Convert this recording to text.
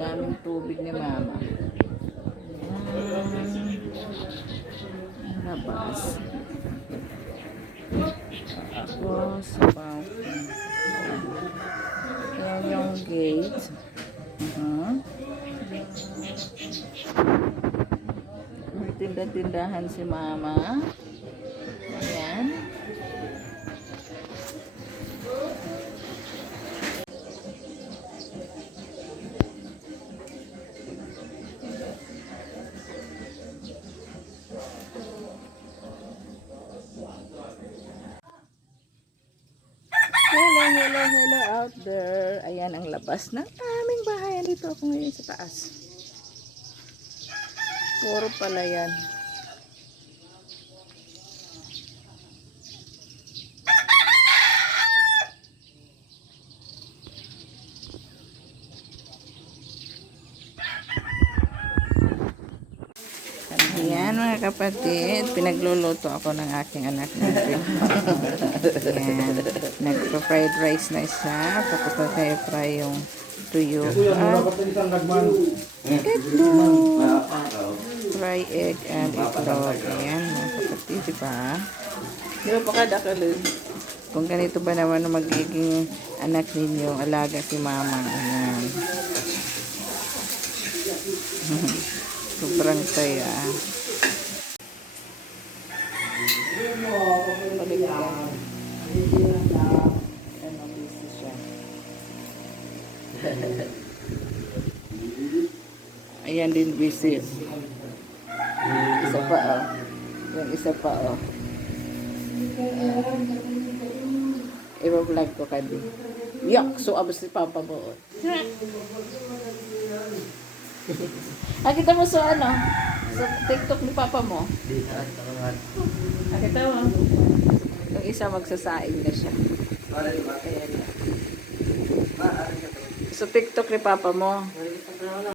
daming tubig ni mama. Ang labas. Tapos, fountain. Yan yung gate. May tinda-tindahan si mama. Ayan. Hello out there. Ayan ang labas ng aming bahay. Dito ako ngayon sa taas. Puro pala yan. Ayan mga kapatid, pinagluluto ako ng aking anak natin. Ayan, nagpa-fried rice na siya, tapos na tayo fry yung tuyo at itlog, fry egg and itlog. Ayan mga kapatid, diba? Di ba pa kadakalun? Kung ganito ba naman magiging anak ninyo, alaga si mama. Ayan. Sobrang saya. Balikan. Ano, busy siya. Ayan din busy. Isa pa oh. Yung isa pa oh. Iba-vlog ko kadi. Yak! So abos si Papa mo. Kita mo sa ano? Sa TikTok ni Papa mo? Kita mo? Yung isa magsasaing na siya. Ayan. Sa TikTok ni Papa mo?